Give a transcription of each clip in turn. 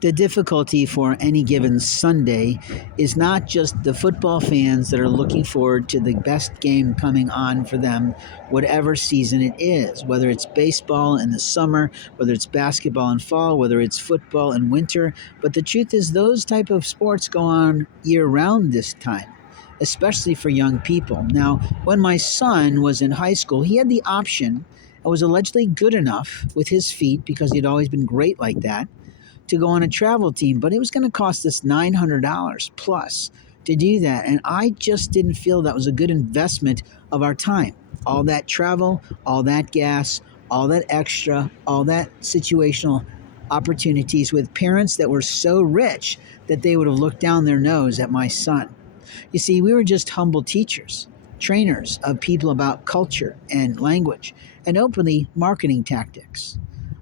The difficulty for any given Sunday is not just the football fans that are looking forward to the best game coming on for them, whatever season it is, whether it's baseball in the summer, whether it's basketball in fall, whether it's football in winter. But the truth is, those type of sports go on year round this time, especially for young people. Now, when my son was in high school, he had the option and was allegedly good enough with his feet because he'd always been great like that to go on a travel team, but it was going to cost us $900 plus to do that. And I just didn't feel that was a good investment of our time. All that travel, all that gas, all that extra, all that situational opportunities with parents that were so rich that they would have looked down their nose at my son. You see, we were just humble teachers, trainers of people about culture and language, and openly marketing tactics.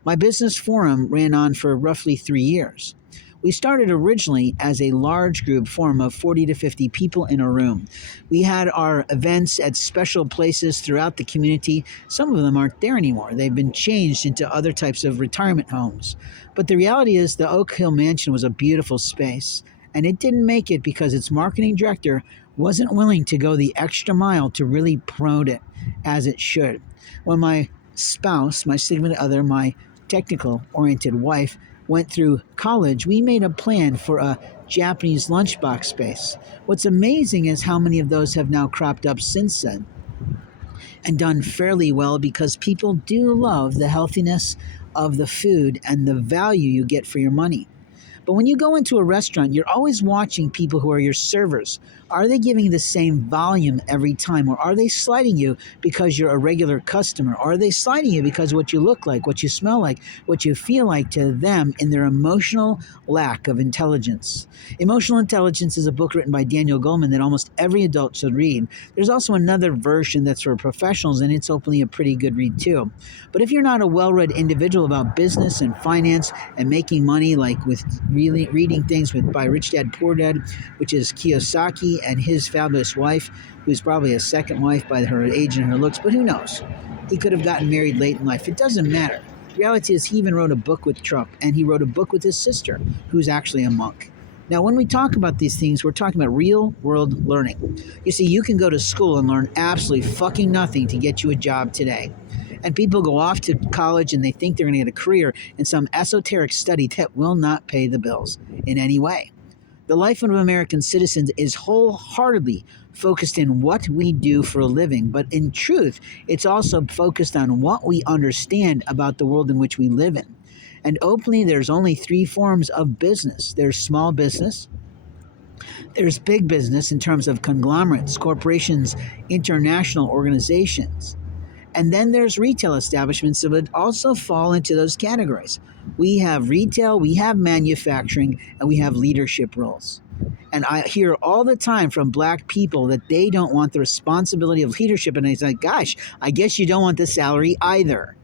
My business forum ran on for roughly 3 years. We started originally as a large group forum of 40 to 50 people in a room. We had our events at special places throughout the community. Some of them aren't there anymore. They've been changed into other types of retirement homes. But the reality is the Oak Hill Mansion was a beautiful space, and it didn't make it because its marketing director wasn't willing to go the extra mile to really promote it as it should. When my spouse, my significant other, my technical oriented wife went through college, we made a plan for a Japanese lunchbox space. What's amazing is how many of those have now cropped up since then and done fairly well because people do love the healthiness of the food and the value you get for your money. But when you go into a restaurant, you're always watching people who are your servers. Are they giving the same volume every time, or are they slighting you because you're a regular customer? Or are they slighting you because what you look like, what you smell like, what you feel like to them in their emotional lack of intelligence? Emotional Intelligence is a book written by Daniel Goleman that almost every adult should read. There's also another version that's for professionals, and it's openly a pretty good read too. But if you're not a well-read individual about business and finance and making money, like with really reading things by Rich Dad Poor Dad, which is Kiyosaki and his fabulous wife, who's probably a second wife by her age and her looks, but who knows? He could have gotten married late in life. It doesn't matter. The reality is he even wrote a book with Trump, and he wrote a book with his sister, who's actually a monk. Now, when we talk about these things, we're talking about real world learning. You see, you can go to school and learn absolutely fucking nothing to get you a job today. And people go off to college and they think they're going to get a career in some esoteric study that will not pay the bills in any way. The life of American citizens is wholeheartedly focused in what we do for a living, but in truth, it's also focused on what we understand about the world in which we live in. And openly, there's only three forms of business. There's small business, there's big business in terms of conglomerates, corporations, international organizations. And then there's retail establishments that would also fall into those categories. We have retail, we have manufacturing, and we have leadership roles. And I hear all the time from black people that they don't want the responsibility of leadership. And it's like, gosh, I guess you don't want the salary either.